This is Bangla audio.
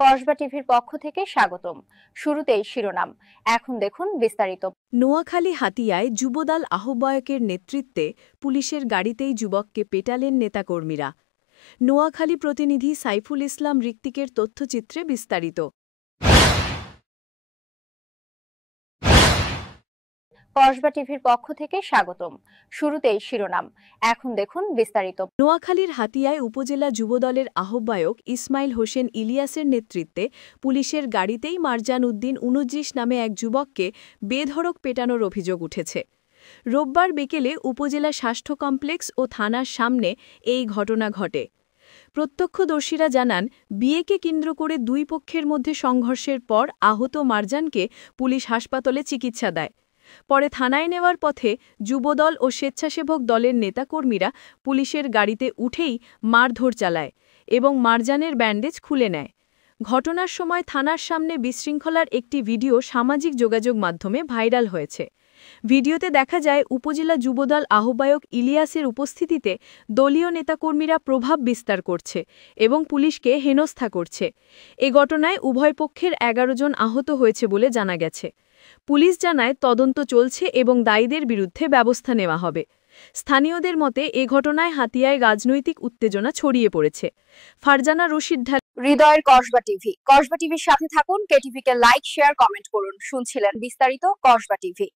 কসবা টিভির পক্ষ থেকে স্বাগতম। শুরুতেই শিরোনাম, এখন দেখুন বিস্তারিত। নোয়াখালী হাতিয়ায় যুবদল আহ্বায়কের নেতৃত্বে পুলিশের গাড়িতেই যুবককে পেটালেন নেতাকর্মীরা। নোয়াখালী প্রতিনিধি সাইফুল ইসলাম ঋত্বিকের তথ্যচিত্রে বিস্তারিত। কসবা টিভির পক্ষ থেকে স্বাগতম। শুরুতেই শিরোনাম, এখন দেখুন বিস্তারিত। নোয়াখালীর হাতিয়ায় উপজেলা যুবদলের আহ্বায়ক ইসমাইল হোসেন ইলিয়াসের নেতৃত্বে পুলিশের গাড়িতেই মারজান উদ্দিন ২৯ নামে এক যুবককে বেধড়ক পেটানোর অভিযোগ উঠেছে। রোববার বিকেলে উপজেলা স্বাস্থ্য কমপ্লেক্স ও থানার সামনে এই ঘটনা ঘটে। প্রত্যক্ষদর্শীরা জানান, বিয়েকে কেন্দ্র করে দুই পক্ষের মধ্যে সংঘর্ষের পর আহত মারজানকে পুলিশ হাসপাতালে চিকিৎসা দেয়। পরে থানায় নেওয়ার পথে যুবদল ও স্বেচ্ছাসেবক দলের নেতাকর্মীরা পুলিশের গাড়িতে উঠেই মারধর চালায় এবং মারজানের ব্যান্ডেজ খুলে নেয়। ঘটনার সময় থানার সামনে বিশৃঙ্খলার একটি ভিডিও সামাজিক যোগাযোগ মাধ্যমে ভাইরাল হয়েছে। ভিডিওতে দেখা যায় উপজেলা যুবদল আহ্বায়ক ইলিয়াসের উপস্থিতিতে দলীয় নেতাকর্মীরা প্রভাব বিস্তার করছে এবং পুলিশকে হেনস্থা করছে। এ ঘটনায় উভয় পক্ষের ১১ জন আহত হয়েছে বলে জানা গেছে। পুলিশ জানায় তদন্ত চলছে এবং দায়ীদের বিরুদ্ধে ব্যবস্থা নেওয়া হবে। স্থানীয়দের মতে এ ঘটনায় হাতিয়ায় রাজনৈতিক উত্তেজনা ছড়িয়ে পড়েছে। ফারজানা রশিদ হৃদয়ের কসবা টিভির সাথে থাকুন। কেটিভিকে লাইক, শেয়ার, কমেন্ট করুন। শুনছিলেন বিস্তারিত কসবা টিভি।